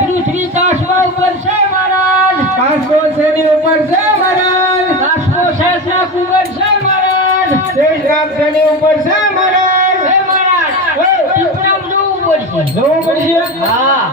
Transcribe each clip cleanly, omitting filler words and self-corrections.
પૃથ્વી કાશવા ઉપર છે મહારાજ. કાશવો શેની ઉપર છે મહારાજ? કાશવો શેષના કુંવર છે મહારાજ. શેષનાગ શેની ઉપર છે મહારાજ? હે મહારાજ પીપળામ જોવું પડશે. જોવું પડશે. હા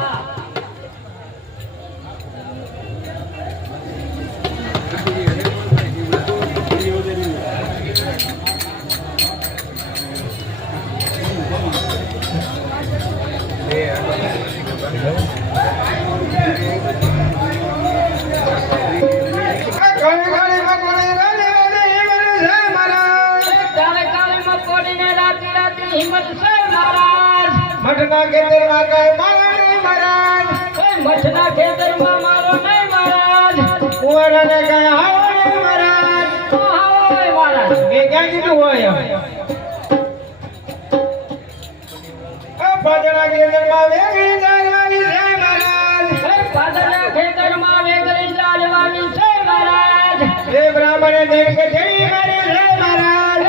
મઠના ખેતરમાં કઈ મારો નહીં મહારાજ. મઠના ખેતરમાં મારો નહીં મહારાજ. કુંવરાને કઈ હાવો નહીં મહારાજ. તો હાવો હોય મહારાજ. એ ક્યાં કીધું હોય? પાદરના ખેતરમાં વેગળી ચાલવાની છે મહારાજ. પાદરના ખેતરમાં વેગળી ચાલવાની છે મહારાજ. એ બ્રાહ્મણે દેખ કે છેડી મારી છે મહારાજ.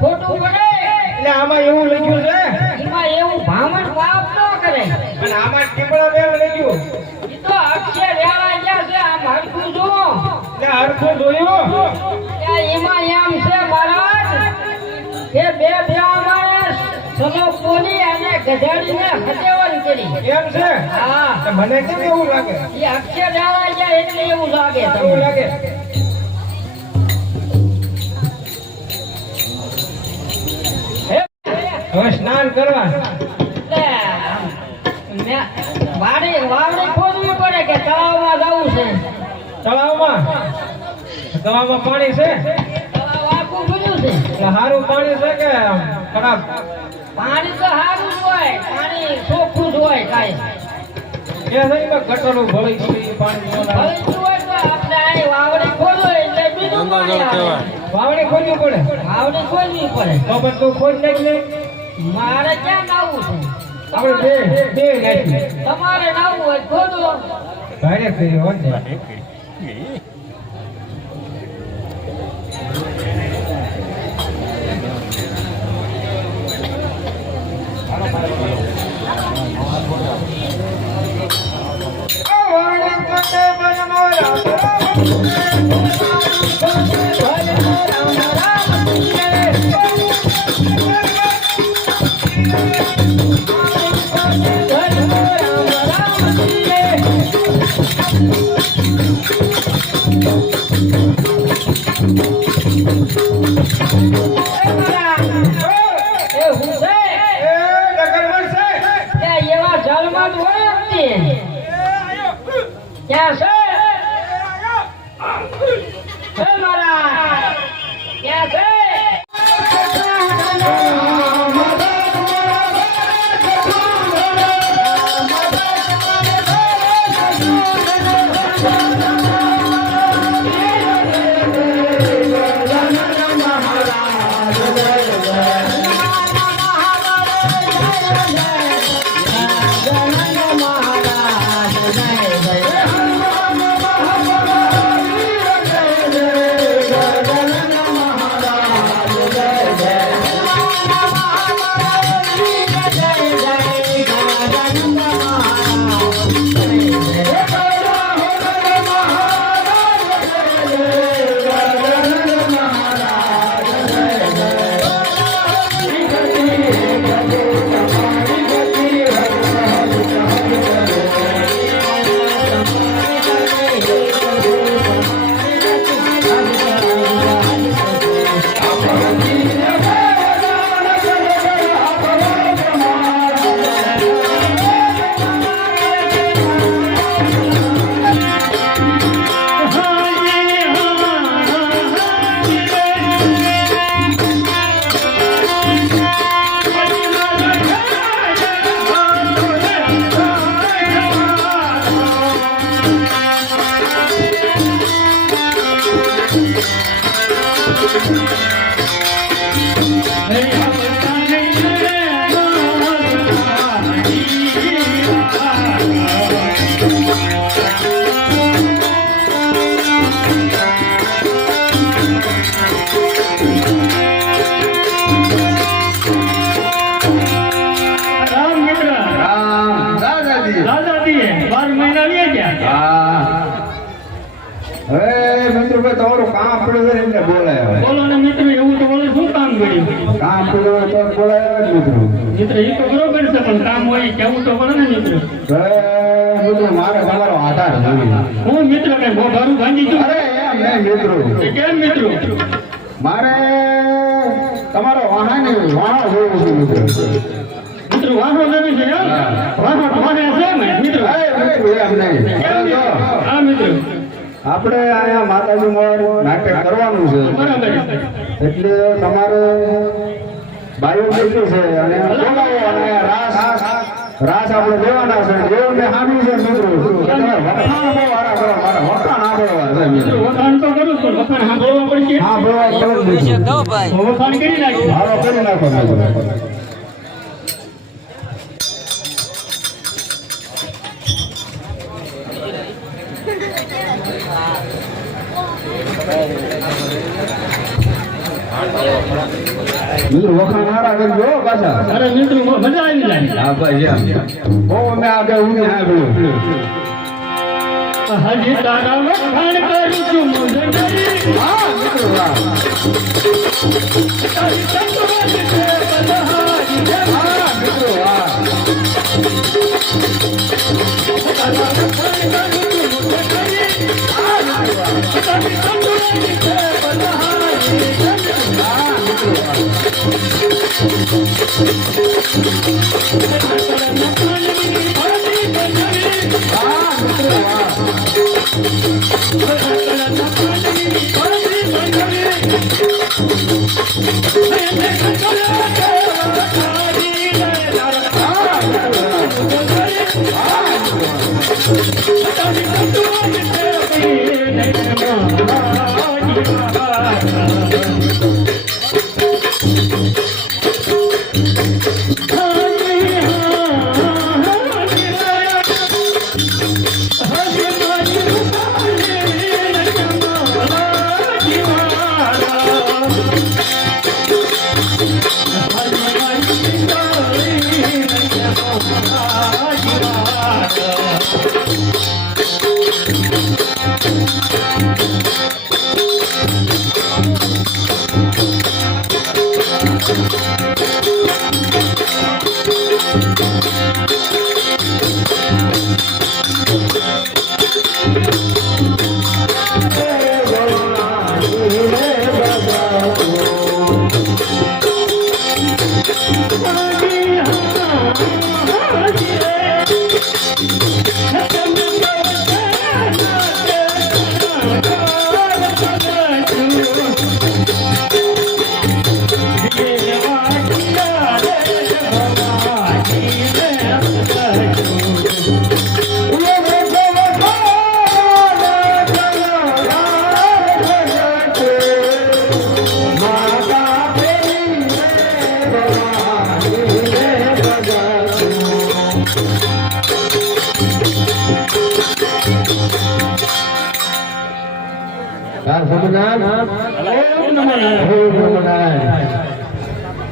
ખોટું પડે. એટલે આમાં એવું લખ્યું છે. એમાં એવું ભામણ પાપ ન કરે. અને આમાં ટીપડા બેલ લખ્યું. એ તો અક્ષર રેવા ગયા છે. આમ હરખું જુઓ. એટલે હરખું જોયું. એમાં એમ છે મહારાજ કે બે માણસ સલો પોલી અને ગધેડીને હટેવન કરી. એમ છે? હા તો મને કેમ એવું લાગે? એ અક્ષર રેવા ગયા એટલે એવું લાગે એવું તમને. લાગે. હવે સ્નાન કરવા વાવડી ખોદવી પડે કે તળાવમાં જવું છે. તળાવમાં પાણી છે? તળાવ આખું ભર્યું છે. સારું પાણી છે કે ખરાબ? પાણી તો સારું જ હોય. પાણી ચોખ્ખું જ હોય કાંઈ. ગટરો ભળી ગયું પાણી ભરેલું હોય તો આપણે અહીં વાવડી ખોદો એટલે બીજું પાણી આવે. વાવણી ખોદવી પડે. વાવડી ખોદવી પડે. તો પણ તું ખોદ નાખ લે. મારે ક્યાં નાવું છે? આપણે બે નાખી. તમારે નાવું હોય તો ખોદો. ભારે ફેરી હોત ને. દીએ 12 મહિના વી ગયા હા હવે મિત્રો ભાઈ તમારું કામ પડ્યું છે એટલે બોલાય હવે બોલો ને મિત્ર એવું તો બોલે શું કામ કર્યું કામ પડ્યું હોય તો બોલાય જ મિત્રો મિત્ર એ તો બરોબર છે પણ કામ હોય કેવું તો પડે ને મિત્ર મિત્રો મારે તમારો આધાર જોઈએ હું મિત્ર કઈ ભોગારું ભાંગી છું અરે એમ નહીં મિત્રો એ કેમ મિત્રો મારે તમારો વાહન જોયું છે મિત્રો મિત્ર વાહો લેવી છે એમ વાહો વાહે છે ને મિત્ર એમ નહીં હા મિત્ર આપણે અહીંયા માતાજી મોર નાટક કરવાનું છે બરાબર એટલે તમારે બાયું બેઠી છે અને બોલાવો અને રાસ આપણે દેવાના છે દેવને હામી છે મિત્રો તમે વખાણ બહુ વારા કરો મારે વખાણ આપવા છે મિત્રો વખાણ તો કરું છું વખાણ સાંભળવા પડશે હા બોલવા પડશે વખાણ કરી નાખ્યું હાલો કરી નાખો મિત્રો વખાણ હારા કરજો પાછા અરે મિત્ર મજા આવી જાય હા ભાઈ બહુ અમે આગળ ઊંઘી આવ્યું હજી તારા વખાણ કરું છું મુંજરી હા મિત્રો વાહ તારી સંતવાદ છે બધાજી હા મિત્રો વાહ તારા વખાણ કરું છું મુંજરી તારી સંતવાદ છે બધાજી હા મિત્રો વાહ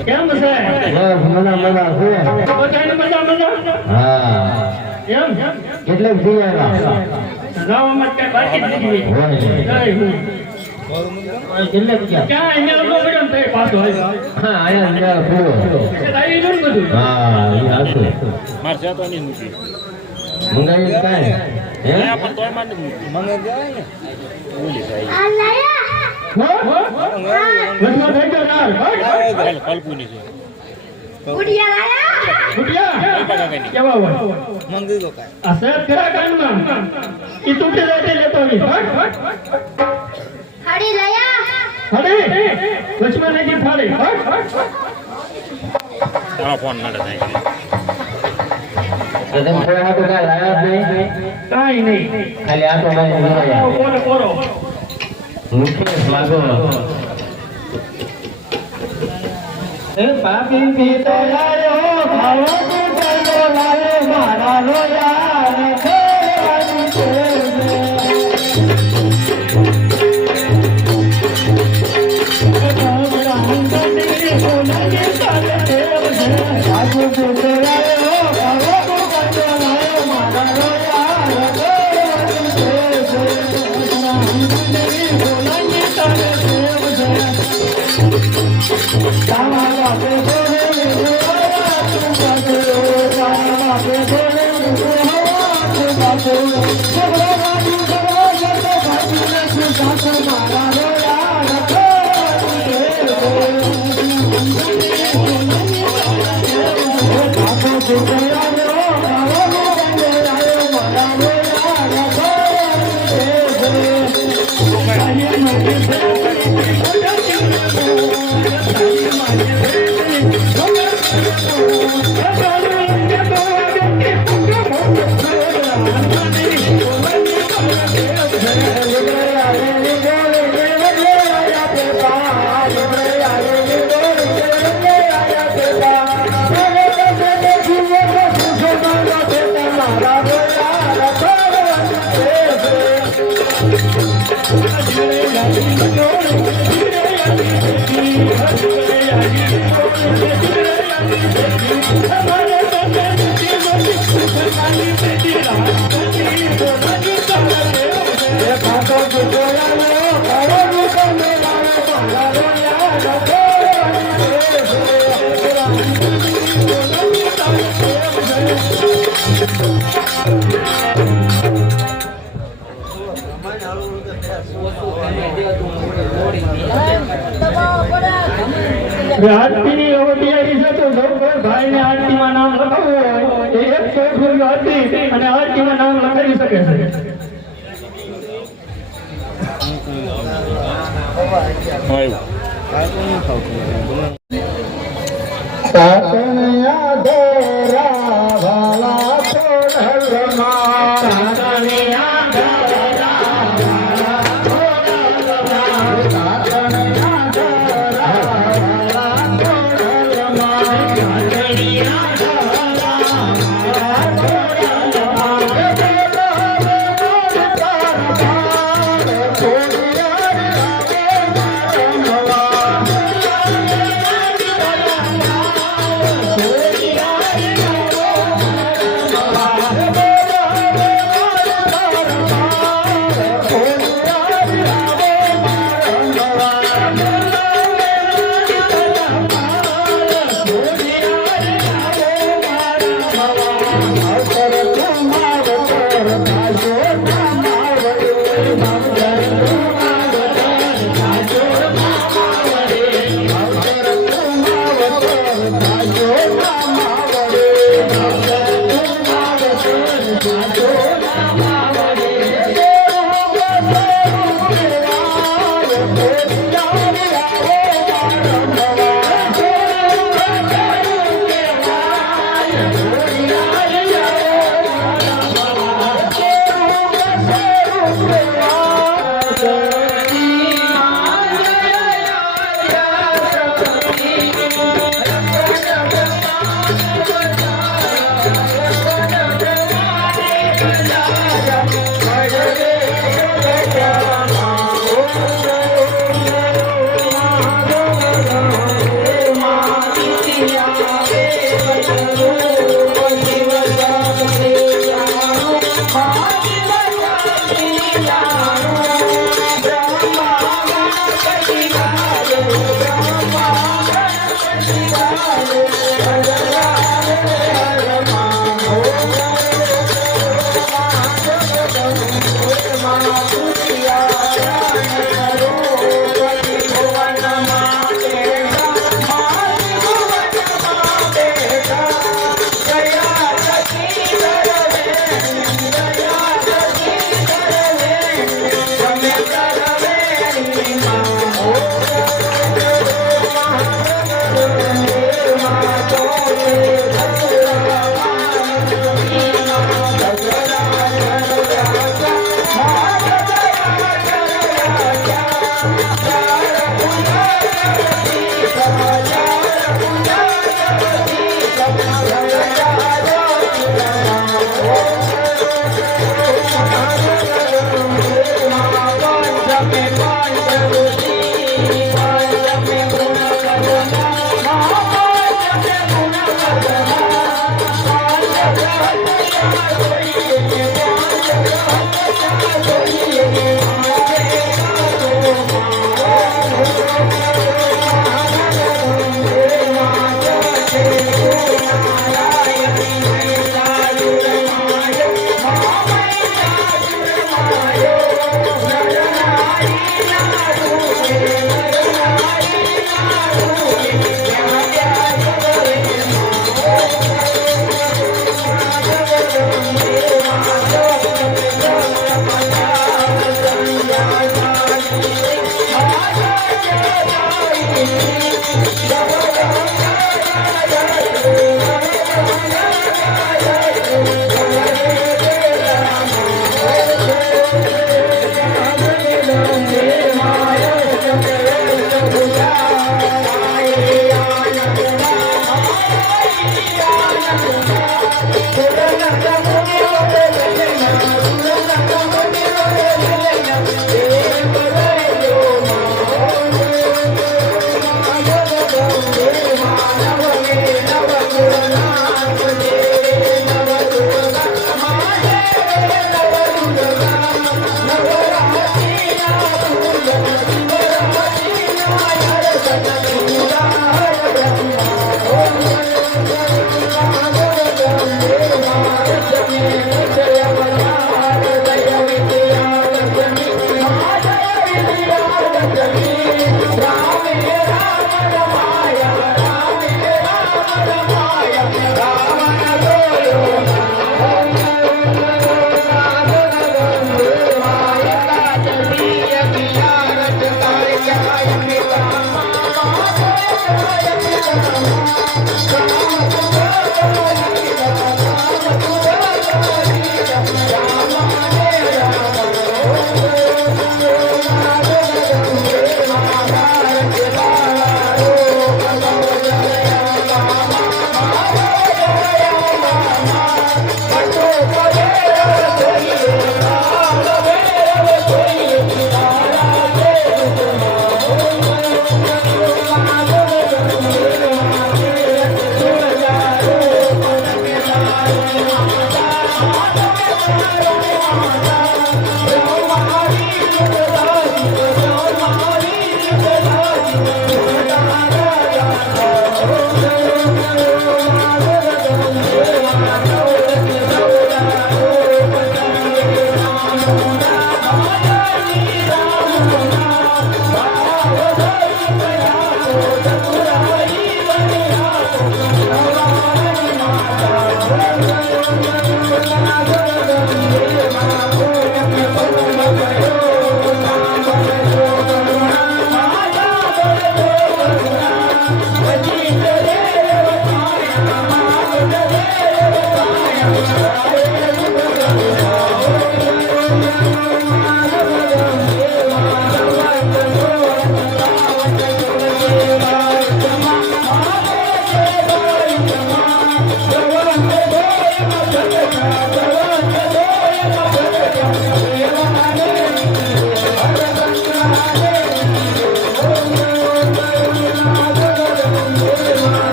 કેમ છે મજા બધાને મજા મજા હા એમ કેટલે દિયા ગાવામાં કઈ બાકી નથી જય હું કેટલે ગયા ક્યાં અહીંયા લોકો પડ્યો ને તે પાછો આવ્યો હા આયા નિયા પૂરો એટલે આવી ગયું બધું હા એ હાથે માર જાતો નહીં મૂકી મંગાવી કાય હે પણ તોય માર મંગે જાય ને ઓલી જાય વચમાં થઈ ગયો યાર કલ્પુની છે ઉડિયા લાયા ઉઠ્યા કેવા હોય મંગી ગયો કાય આ સેટ કરા કાનમાં ઈ તૂટી જાય તે લેતો આવી હડી લાયા હડી વચમાં નથી ફાડી તારો ફોન નડે થાય કદમ કોઈ હાટુ કા લાયા નહીં કાઈ નહીં ખાલી આ તો નહીં પોરો પોરો મુકેશ લાગો એ પાપી પીતો લાયો ભાવો પીતો લાયો મારા રોયા ને દેવાની છે આજુ પીતો લાયો ભાવો પીતો લાયો મારા આરતીની અવધિ આવી છે તો ભાઈને આરતીમાં નામ લખાવવું હોય એ 100 રૂપિયા આરતી અને આરતીમાં નામ લખાવી શકે છે.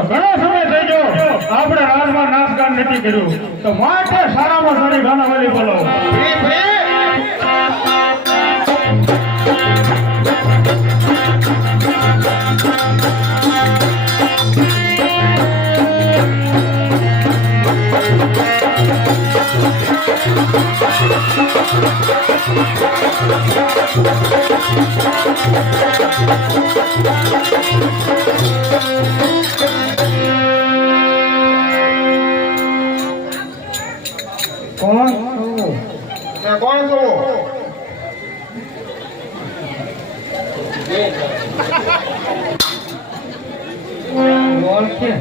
ઘણો સમય થઈ ગયો આપણે રાજમાં નાચગાન નથી કર્યું તો માટે સારામાં સારી ગાનાવાળી બોલો કોણ છો ઓળખે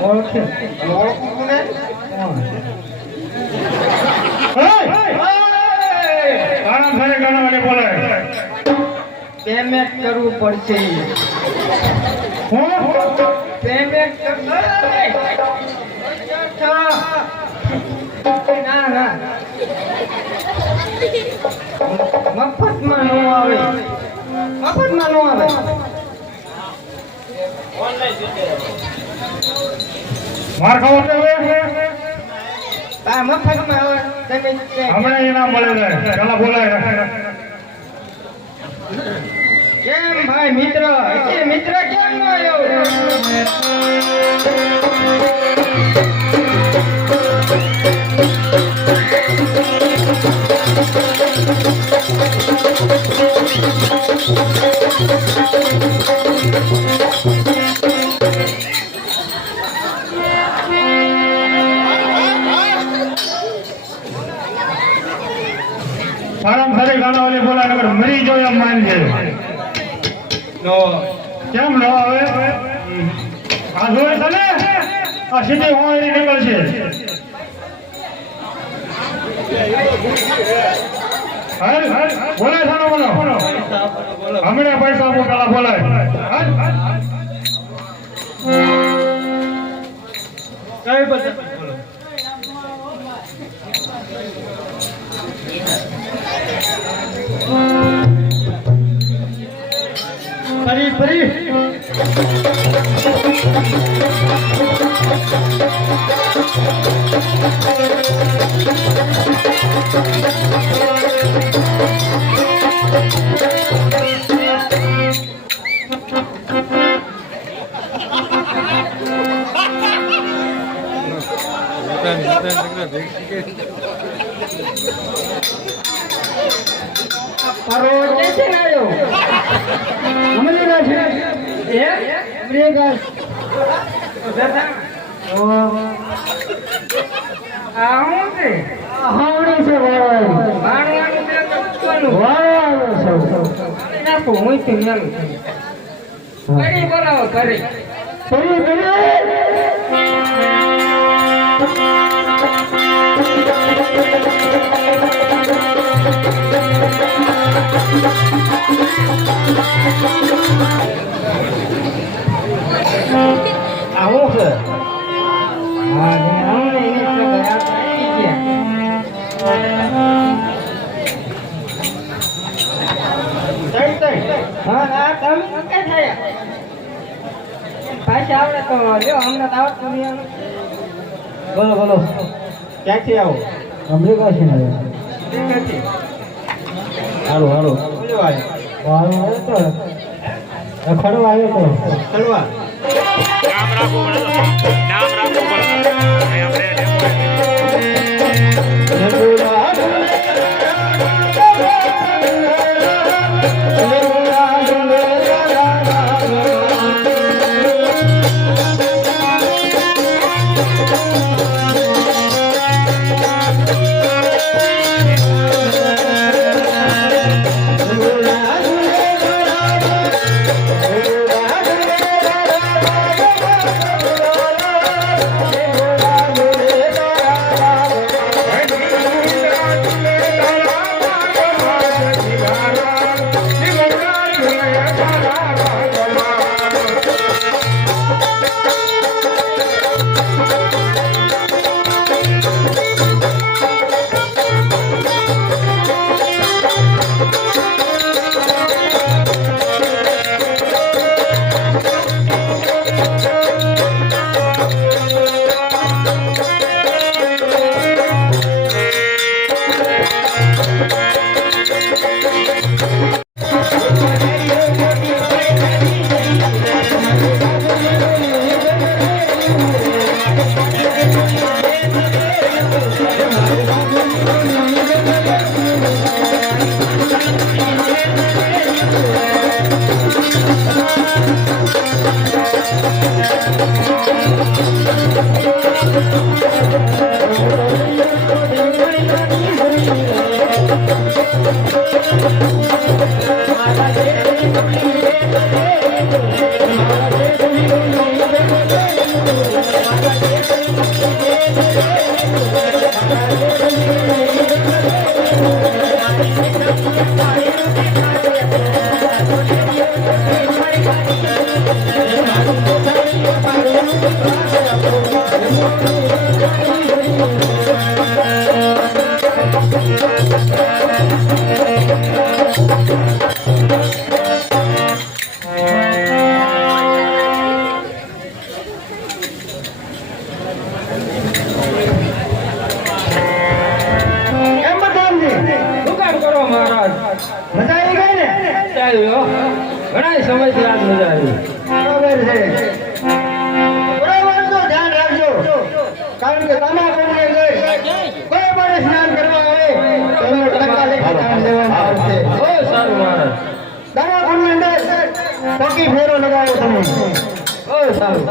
ઓળખે ઓળખું કોને ગાનાવાળી બોલે પેમેન્ટ કરવું પડશે પેમેન્ટ ના ના મફતમાં નો આવે મફતમાં નો આવે માર ખાવો તો હવે આ મફતમાં હવે તમે હમણાં ઇનામ મળે છે ચાલો બોલાય કેમ ભાઈ મિત્ર મિત્ર કેમ ન આવ્યો સારામાં સારી ગાના વાળી બોલાય નગર મરી જો એમ માન છે કેમ ન આવે આ જોઈ છે ને આ સીધી હોળી નીકળશે બોલાય સાનો બોલો હમણાં પૈસા આપો પેલા બોલાય કઈ બધા ફરી ફરી તારો છે ને આવ્યો અમરેલા છે એ અમરેલા આ હું છે હાવડી છે ભાઈ માણવાનું છે તો પૂછવાનું વાહ નાખો હું છે મેલ કરી બોલાવો કરી આવો છે હા જે આમને એને તો ગયા થઈ ગયા હા આ તમે કે થયા પાછા આવડે તો લ્યો હમણાં આવડતું નહીં બોલો બોલો ક્યાંથી આવો અમરેલા છે ને હાલો હાલો ખડવા આવ્યો તો ખડવા નામ રાખો સમયથી આજ મજા આવી. બરાબર છે. બરાબર તો ધ્યાન રાખજો. કારણ કે તમાકુની અંદર કોઈ પણ સ્નાન કરવા આવે તો એનો ટકા લેખે દાન લેવામાં આવશે. બહુ સારું મહારાજ. તમાકુની અંદર પકી ફેરો લગાવો તમે. બહુ સારું.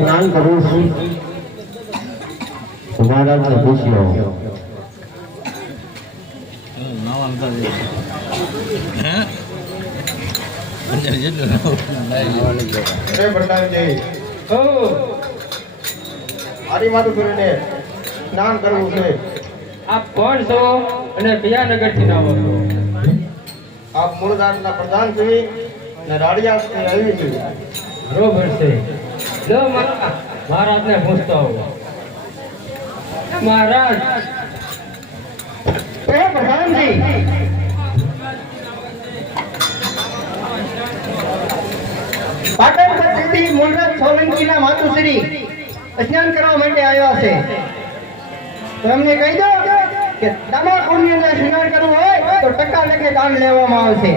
સ્નાન કરું છું મહારાજને પૂછ્યો મારી માથું કરીને સ્નાન કરવું છે. આપ કોણ છો અને કયા નગરથી ના આવો છો? આપ મૂળદાસના પ્રધાન છે અને રાડિયાસથી આવી છે. બરોબર છે. લો મહારાજને પૂછતો આવો. મહારાજ હે પ્રધાનજી, પાટણ પરથી મૂળરાજ સોલંકીના માતુશ્રી સ્નાન કરવા માટે આવ્યા છે. તો એમને કહી દો કે તમાકુની અંદર સ્નાન કરવું હોય તો ટકા લેખે દાન લેવામાં આવશે.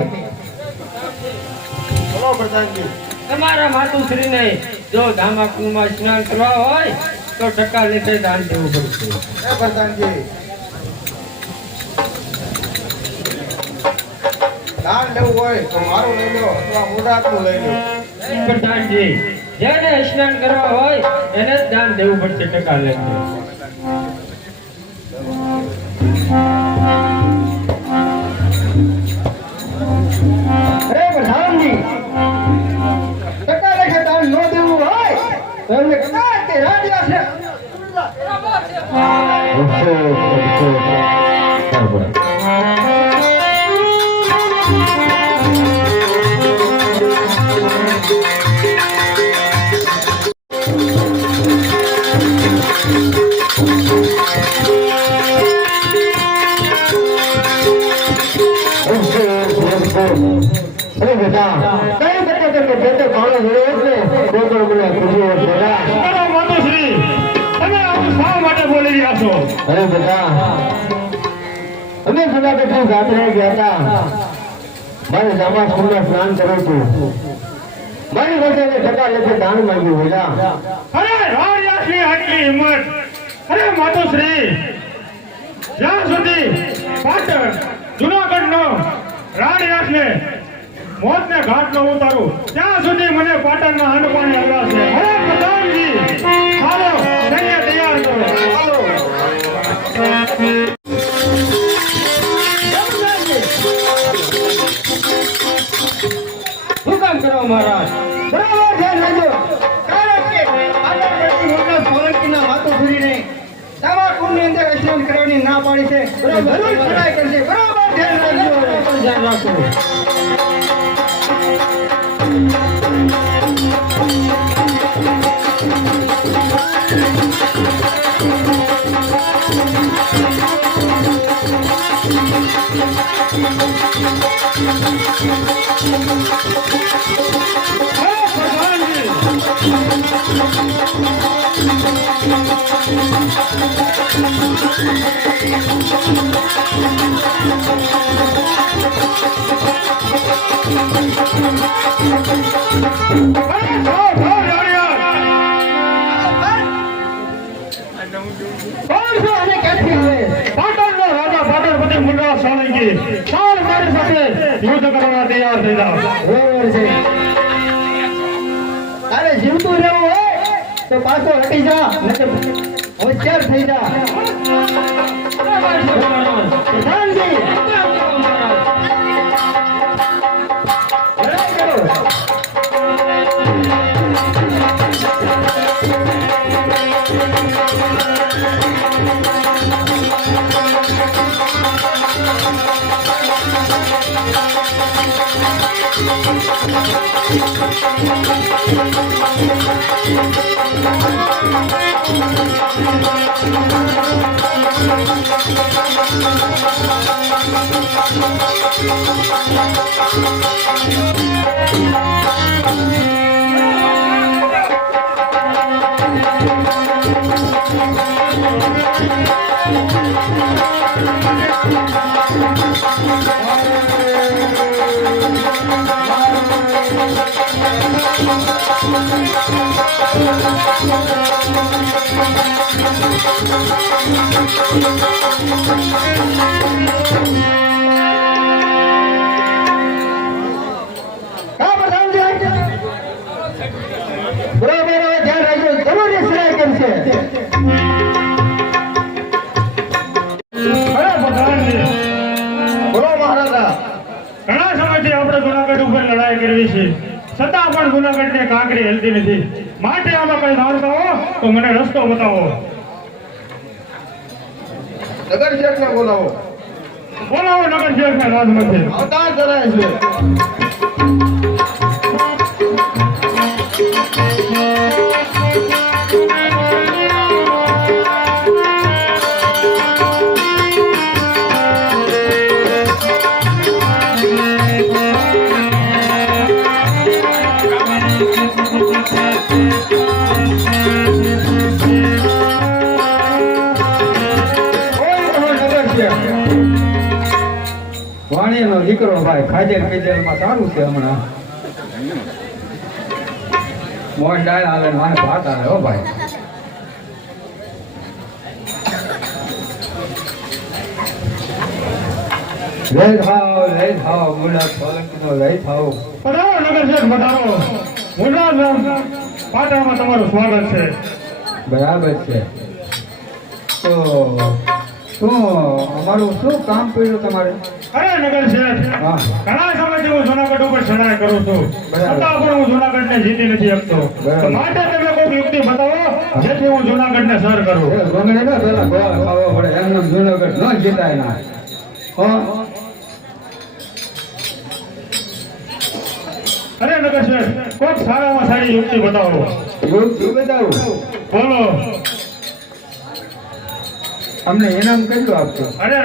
બોલો પ્રધાનજી. તમારા માતુશ્રીને જો તમાકુમાં સ્નાન કરવા હોય તો ટકા લેખે દાન દેવું પડશે. હે પ્રધાનજી, દાન લેવું હોય તો મારું લઈ લો અથવા મૂળરાજનું લઈ લો. પ્રધાનજી, જેને સ્નાન કરવા હોય એને જ દાન દેવું પડશે ટકા લેખે. અરે પ્રધાનજી, ટકા લેખે દાન ન દેવું હોય તો એમને કદાચ તે રાજા છે. અરે બેટા કઈ બચ્ચે તમને બેટે ભાડો જોયો છે કોકર બોલે ખુશી હોય બેટા. અરે માતુશ્રી, તમે આવું શા માટે બોલી રહ્યા છો? અરે બેટા અમે સદા બેઠા ગાત્રે ગયા હતા. મારે જામા સ્કૂલમાં સ્નાન કર્યું હતું. મારી પાસે ટકા લેખે દાન માંગ્યું બેટા. અરે રાડિયાસની આટલી હિંમત! અરે માતુશ્રી, જ્યાં સુધી પાટણ જુનાગઢનો રાડિયાસને મોતને ઘાટ ન ઉતારું ત્યાં સુધી મને પાટણના હાંડપાણી હલવાશે. અરે પ્રધાનજી, હાલો સૈન્ય તૈયાર કરો. હાલો. શું કામ કરો મહારાજ? બરાબર ધ્યાન રાખજો. કારણ કે પાટણ પરથી મોટા સોલંકીના માતુશ્રીને તમાકુની અંદર સ્નાન કરવાની ના પાડી છે. બરાબર જરૂર ખરાઈ કરશે. બરાબર ધ્યાન રાખજો. ધ્યાન રાખો. પ્રધાનજી, કોણ છો અને ક્યાંથી આવે? પાટણનો રાજા પાટણપતિ મુંડરા સોલંકી ચાલ મારી સાથે યુદ્ધ કરવા તૈયાર થઈ જાઓ. બરોબર છે. તારે જીવતું રહેવું હોય તો પાછો હટી જા, નકર હોશિયાર થઈ જા. પ્રધાનજી, લડાઈ કરો. બરોબર, હવે ધ્યાન રાખજો, જરૂરી સહાય કરશે. અરે પ્રધાનજી, બોલો મહારાજા. ઘણા સમયથી આપણે જુનાગઢ ઉપર લડાઈ કરવી છે, છતાં પણ જુનાગઢની કાંકરી હેલતી નથી. માટે આમાં કઈ જાણતા હો તો મને રસ્તો બતાવો. નગર શેઠને બોલાવો. બોલાવો નગર શેઠને રાજમાંથી. આવતા કરાય છે. વાણીનો દીકરો ભાઈ ખાજેલ પીજેલમાં સારું છે હમણાં. મોહન ડાળ આવે ને મારે ભાત આવે હો ભાઈ. લઈ થાવ મુલા સોલંકીનો લઈ થાવ. પધારો નગર શેઠ, પધારો. મુંડરા પાટણમાં તમારું સ્વાગત છે. બરાબર છે. તો શું અમારું શું કામ પડ્યું તમારે? અરે નગર શેઠ, હા, ઘણા સમયથી હું જુનાગઢ ઉપર ચડાઈ કરું છું, બરાબર. છતાં પણ હું જુનાગઢને જીતી નથી શકતો. બરાબર. તો માટે તમે કોઈ યુક્તિ બતાવો જેથી હું જુનાગઢને સર કરું. એ ગોંગડે ના પેલા ગોળ ખાવો પડે, એમનો જુનાગઢ ન જીતાય ના. હા, અરે નગર શેઠ, કોઈક સારામાં સારી યુક્તિ બતાવો. યુક્તિ બતાવું. બોલો. અમને ઇનામ કેટલું આપશો? અરે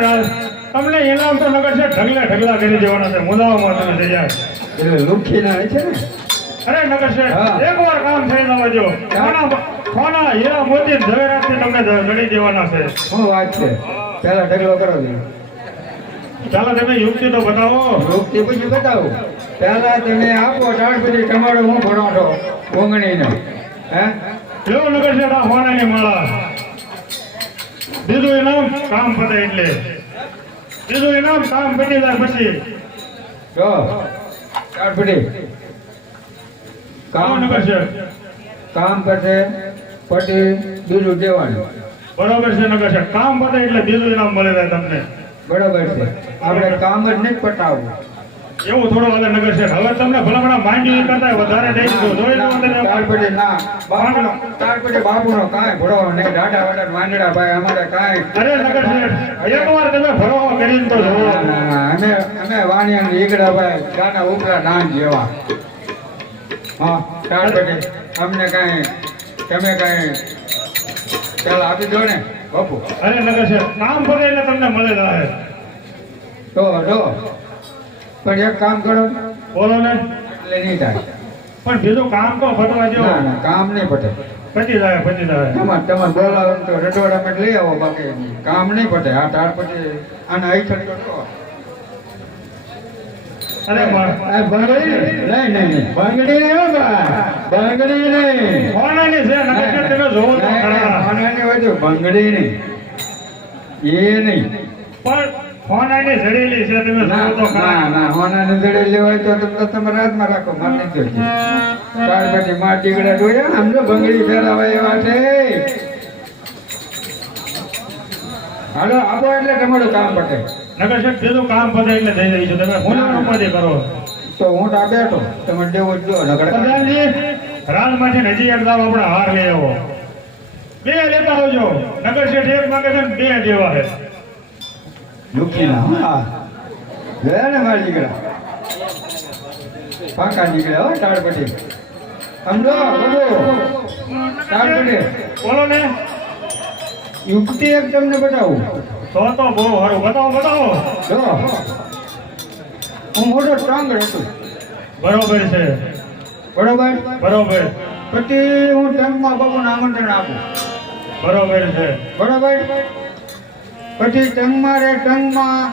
તમને ઇનામ તો નગર શેઠ ઢગલા કરી દેવાના છે, મુદાઓમાં તમે થઈ જાય. એટલે લુખીના છે ને? અરે નગર શેઠ, હા. એકવાર કામ થઈ જવા દો. સોના હીરા મોતી ઝવેરાતથી તમને જડી દેવાના છે. શું વાત છે? પેલા ઢગલો કરો છો. ચાલો તમે યુક્તિ તો બતાવો. યુક્તિ પછી બતાવું. પેલા તમે આપો ત્યાર પછી તમારો હું ભણો કોંગણીનો. હે, કેવો નગર શેઠ આ સોનાની માળા. બીજું ઇનામ કામ પતે એટલે. બીજું ઇનામ કામ પતી જાય પછી. જો ત્યાર પછી કામ નગર શેઠ. કામ કરશે પછી બીજું દેવાનું. બરોબર છે નગર શેઠ, કામ પતે એટલે બીજું ઇનામ મળે જાય તમને. બરોબર છે. આપણે કામ જ નહીં પટાવવું. એવું થોડું હાલે નગર શેઠ. હવે તમને ભલામણા માંડી કરતા વધારે દઈ દીધું. જોઈ લો ત્યાર પછી ના બાપુનો, ત્યાર પછી બાપુનો કાંઈ ભરો નહીં. દાડા વાડા માંડડા ભાઈ અમારે કાંઈ. અરે નગર શેઠ, એકવાર તમે ભરોહો કરીને તો જોવો. અમે વાણિયા ઈગડા ભાઈ ગાના ઉપરા નાન જેવા. હા, ત્યાર પછી અમને કાંઈ તમે કાંઈ પેલા આપી દો ને બાપુ. અરે નગર શેઠ, કામ પતે એટલે તમને મળે જાય. તો પણ એક કામ કરો, બોલો ને. એટલે નહીં થાય. પણ બીજું કામ તો પતવા દો. ના ના, કામ નહીં પટે. પતી જાય. તમારે બોલાવો તો રટોડા લઈ આવો, બાકી કામ નહીં પટે. આ ત્યાર પછી આને આઈથળ તો કરો. અરે બંગડી નહીં, બંગડી નહીં, બંગડી નહીં. સોનાની છે નગર શેઠ, તમે જોવો તો ખરા. સોનાની હોય બાજુ બંગડી નહીં એ નહીં પણ ફોન આને જડેલી છે તમે ના જોવો તો ખરા. ના ના હોનાને જડેલી હોય તો તમે રાતમાં રાખો માર નહીં જોઈશે ત્યાર પછી માર ટીકડા જોયા સમજો બંગડી ફેરાવે એવા છે હાલો આપો એટલે તમારું કામ પતે નગર શેઠ બીજું કામ પતે એટલે થઈ જાય છે તમે ફોન ઉપાધિ કરો તો હું તા બેઠો તમે દેવો જ જો નગર પ્રધાનજી રાજમાંથી હજી એક દાવ આપણે હાર લઈ આવો બે લેતા આવજો નગર શેઠ એક માંગે છે ને બે દેવા છે દુખીના હા લે ને માર દીકરા પાકા નીકળ્યા હો તાળપટી સમજો બોલો તાળપટી બોલો ને યુક્તિ એક તમને બતાવું તો બહુ સારું બતાવો જો હું મોટો સ્ટ્રોંગ હતો બરોબર છે બરોબર બરોબર પછી હું ટંગમાં બાબુને આમંત્રણ આપું બરોબર છે બરોબર પછી ટંગમાં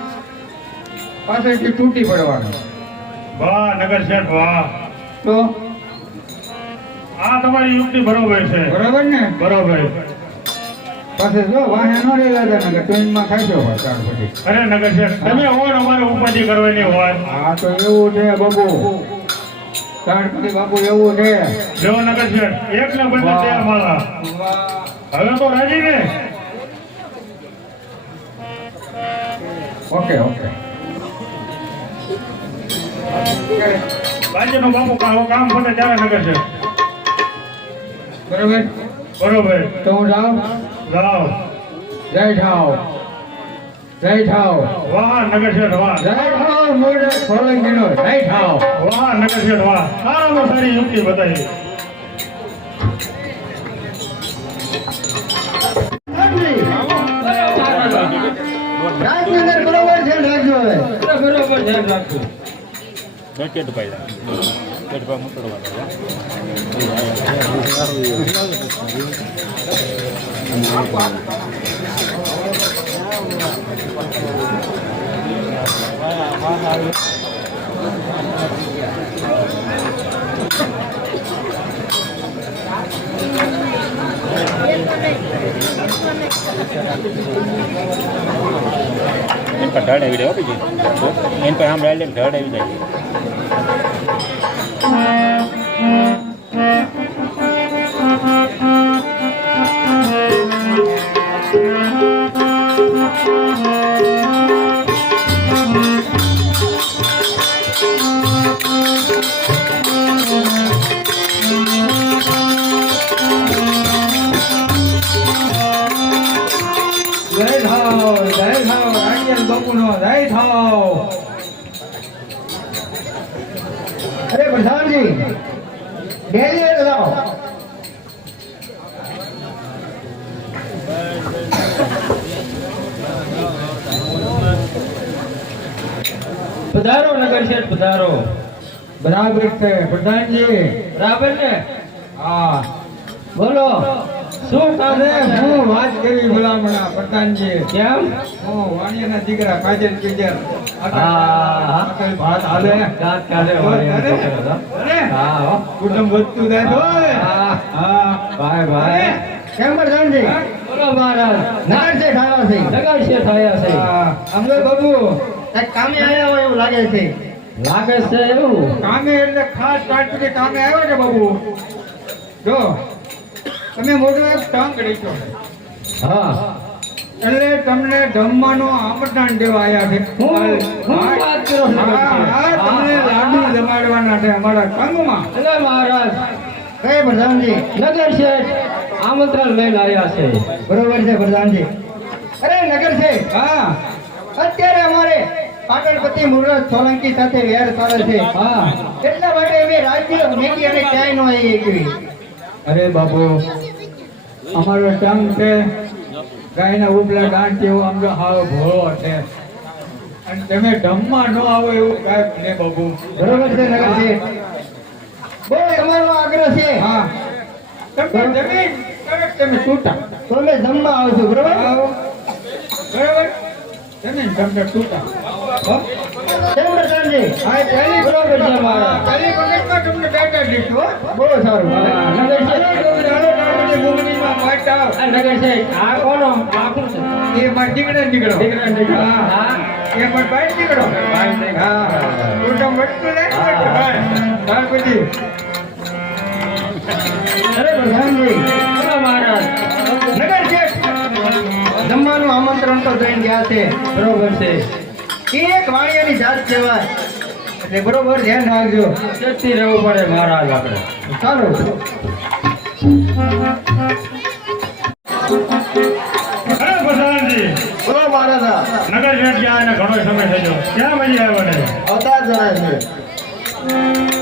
પાછળથી તૂટી પડવાનું વાહ નગર શેઠ વાહ તો આ તમારી યુક્તિ બરોબર છે બરોબર ને બરોબર પાછળ જો વાહે ન રેલા હતા ને ટ્રેનમાં ખાશો ત્યાર પછી અરે નગર શેઠ તમે હો ને અમારે ઉપાધિ કરવાની હોય હા તો એવું છે બાબુ ત્યાર પછી બાબુ એવું છે જો નગર શેઠ એક ને બદલે બે માળા હવે તો રાજી ને ઓકે ઓકે બાજુનો બાપુ કામ પતે ત્યારે નગર શેઠ બરોબર બરોબર તો હું જાઉં જાઓ જય થાવ વાહ નગર શેઠ વાહ જય થાવ મોઢે સોલંકીનો જય થાવ વાહ નગર શેઠ વાહ સારામાં સારી યુક્તિ બતાવી રાજની અંદર બરોબર છે રાખજો હવે બરોબર ધ્યાન રાખજો પેટ પાઈ પેટ પા મોટો એન પર ઢાળ આવી જાય બીજી એન પર આમ ડાયરેક્ટ ઢાળ આવી જાય જય થાવ રાજીયાલ બાપુનો જય થાવ અરે પ્રધાનજી ડેલી એક લાવો પધારો નગર શેઠ પધારો બરાબર છે પ્રધાનજી બરાબર ને હા બોલો શું કાલે હું વાત કરી ભલામણા પ્રધાનજી કેમ હું વાણિયાના દીકરા કાજલ પીજર વાત હાલે હા કુટુંબ વધતું જાય તો હા ભાઈ કેમ પ્રધાનજી બોલો મહારાજ નગર છે ઠાવા છે નગર શેઠ આયા છે અમને બાબુ કાંઈક કામે આવ્યા હોય એવું લાગે છે લાગે છે એવું કામે એટલે ખાસ કાઢી કામે આવ્યો છે બાબુ જો તમે મોટો એક ટંગ રીચો હા એટલે તમને જમવાનું આમંત્રણ દેવા આવ્યા છે હું વાત કરો તમને લાડુ જમાડવાના છે અમારા સંઘમાં એટલે મહારાજ કઈ પ્રધાનજી નગર શેઠ આમંત્રણ લઈને આવ્યા છે બરોબર છે પ્રધાનજી અરે નગર છે હા અત્યારે અમારે પાટણપતિ મુરત સોલંકી સાથે વેર ચાલે છે હા એટલા માટે અમે રાજ્ય મેગી અને ચાય નો આવી એકવી અરે બાબુ અમારો ટંગ છે ગાયના ઉપલા દાંત જેવો આમ હાવ ભોળો છે અને તમે ધમમાં ન આવો એવું કાંઈક ને બાબુ બરોબર છે નગર છે બહુ તમારો આગ્રહ છે હા તમે જમીન તમે છૂટા તો અમે જમવા આવશું બરોબર આવો બરાબર જમીન તમને તૂટા હો કેમ પ્રધાનજી હા પહેલી બરોબર છે મારા પહેલી વખતમાં તમને ટાટા દીધું હો બહુ સારું નગર હાલો ટાટા ગુમણીમાં માટા આ નગર છે આ કોનો બાપુ છે એ માર દીકરો દીકરો. હા એ માર ભાઈ દીકરો હા તૂટા મટતું ને ત્યાર પછી અરે પ્રધાનજી બોલો મહારાજ નગર છે જમવાનું આમંત્રણ તો દઈને ગયા છે બરોબર છે એક વાણિયાની જાત કહેવાય એટલે બરોબર ધ્યાન રાખજો ચેતતી રહેવું પડે મહારાજ આપણે ચાલો અરે પ્રધાનજી બોલો મહારાજા નગર શેઠ ગયા એને ઘણો સમય થઈ ગયો ક્યાં મળી આવ્યો ને અવતાર જણાય છે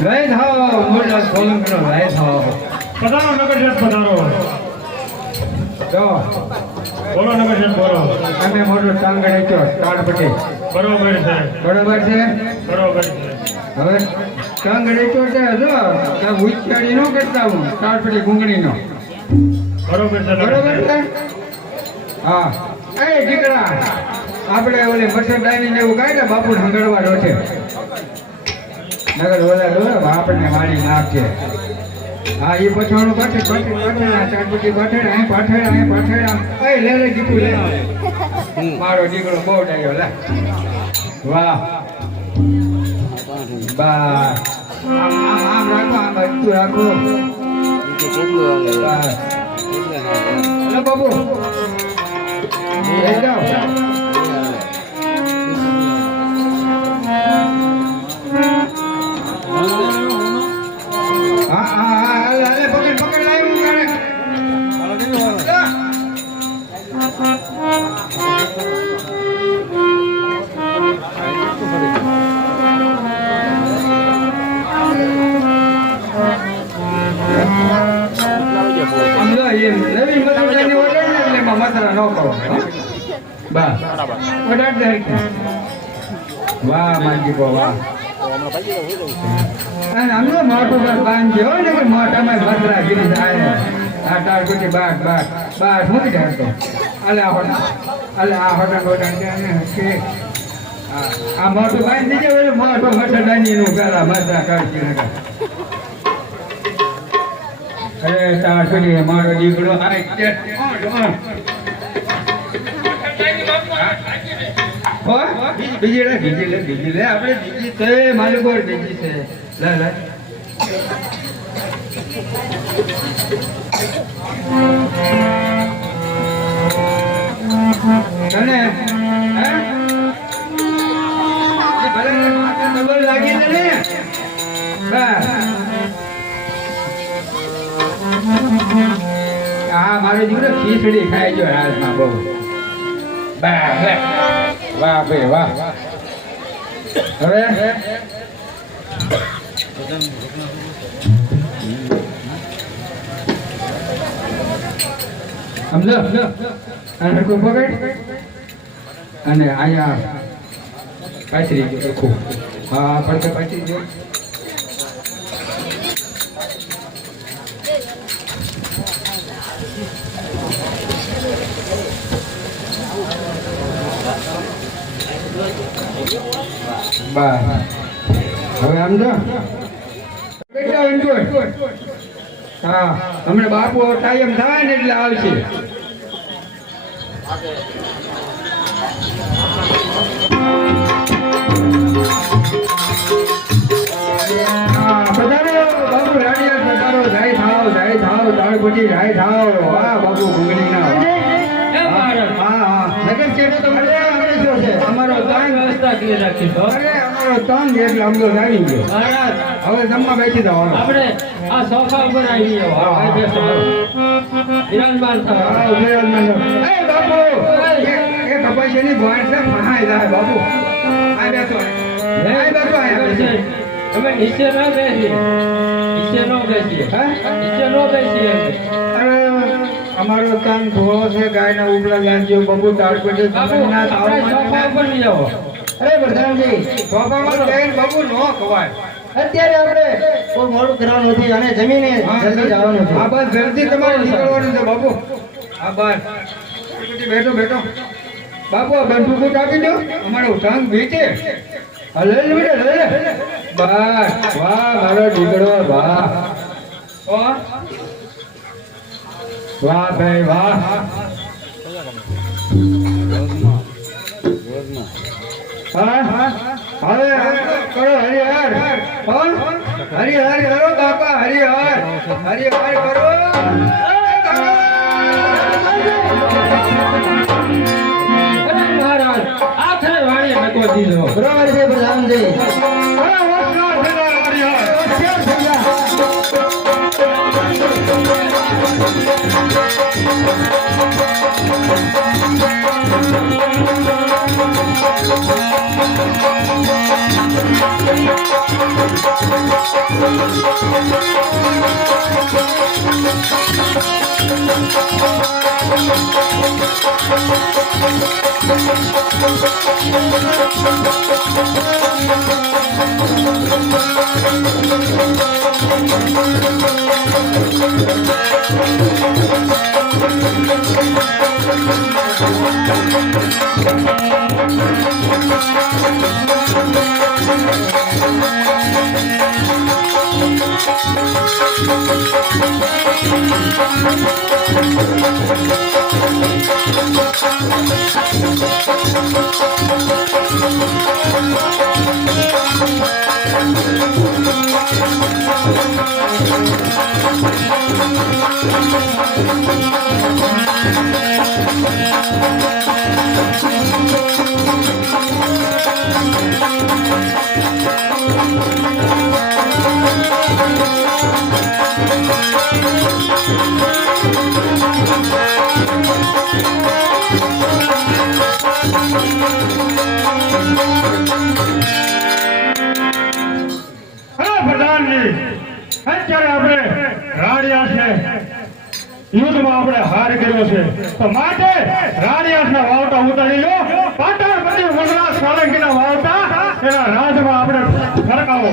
લઈ થાઓ મોટા સોલંકનો લઈ થાઓ પધારો નગર શેઠ પધારો જો બોલો નગર શેઠ બોલો અમે મોટો ચાંગડ હેચો તાળપટી બરોબર છે બરોબર છે બરોબર છે હવે ચાંગડ હેચો છે જો કે ઉચ્ચારી નો કરતા હું તાળપટી ગુંગળીનો બરોબર છે નગર બરોબર શેઠ. છે હા એ દીકરા આપણે ઓલી મચ્છરદાની ને એવું કાઢે બાપુ હંગડવા છે નગર ઓલા રો આપણને મારી નાખે હા એ પછવાડું પાછળ ચારપટી પાછળ અહીં પાછળ એ લે લે દીકું લે મારો દીકરો બહુ ડાયો લે વાહ બસ આમ રાખો આમ હટતું રાખો બસ લે બાબુ લઈ જાઓ હાલે પકડ લાવી નવી મસાલાની ઓર્ડર ને એટલે એમાં મસાલા ન કરો બસ ઓર્ડર દે વાહ માજી કો વાહ અને અમને મોટું બસ બાંધજો ને કે મોટામાં ભદ્રા ગીરી જાય આ તાર ગુટી બાગ હું જાણતો અલે આ હોટા કે આ મોટું બાંધી દેજો એટલે મોટો મસડાની નું પેલા મસડા કાઢી નાખે અરે તાર સુધી મારો દીકરો બીજી લે આપણે બીજી છે માલિકો બીજી છે લે તને ભલે લાગી છે ને હા મારો દીકરો ખીચડી ખાઈ ગયો રાજમાં બહુ વાહ ભાઈ વાહ હવે સમજો અને હરખું પકડ અને અહીંયા પાછરી ગયો હરખું હા પડકે પાછરી ગયો બસ હવે આમ જો બેટા એન્જોય હા હમણાં બાપુ ટાઈમ થાય ને એટલે આવશે બાપુ રાડિયા પધારો જાય થાવ દાળ ભજી જાય થાવ વાહ બાપુ ભૂંગળી ના નગર ચેડો તો મળે અમારો તાંગ વ્યવસ્થા કરી રાખી તો અરે અમારો તાંગ એટલે અમલો આવી ગયો હવે જમવા બેસી જાવ આપણે આ સોફા ઉપર આવી જાવ આ બેસો વિરાજમાન થાવ એ બાપુ એ કપાસની ગોળ છે મહાય જાય બાપુ આ બેસો તમે નીચે ન બેસીએ નીચે ન બેસીએ અમારો તાંગ ભૂવો છે ગાયના ઉપલા ગાંજો બબુ તાળપટી આપણે સોફા ઉપર લઈ જાઓ અરે પ્રધાનજી સોફામાં જઈને બબુ નો ખવાય અત્યારે આપણે કોઈ મોડું કરવાનું નથી અને જમીને જલ્દી જવાનું છે. આ બસ જલ્દી તમારે નીકળવાનું છે બાપુ. આ બસ બેઠો બેઠો બાપુ આ બંદૂક આપી દો અમારો ઢંગ બીચે. હા લઈ લે બેટા લઈ લે. બસ વાહ મારો દીકરો વાહ. વાહ વાહ ભાઈ વાહ. હા હવે કરો હરિહર. હરિહર કરો બાપા હરિહર. હરિહર કરો. મહારાજ આખરે વાણીએ નકો દીધો. બરાબર છે પ્રધાનજી. અરે વસના થેલા વાળિયા પ્રધાનજી અત્યારે આપણે રાડિયાસને યુદ્ધમાં આપણે હાર કર્યો છે તો માટે રાડિયાસના વાવટા ઉતારી લો પાટણ પછી વગડા સોલંકીના વાવટા એના રાજમાં આપણે ફરકાવો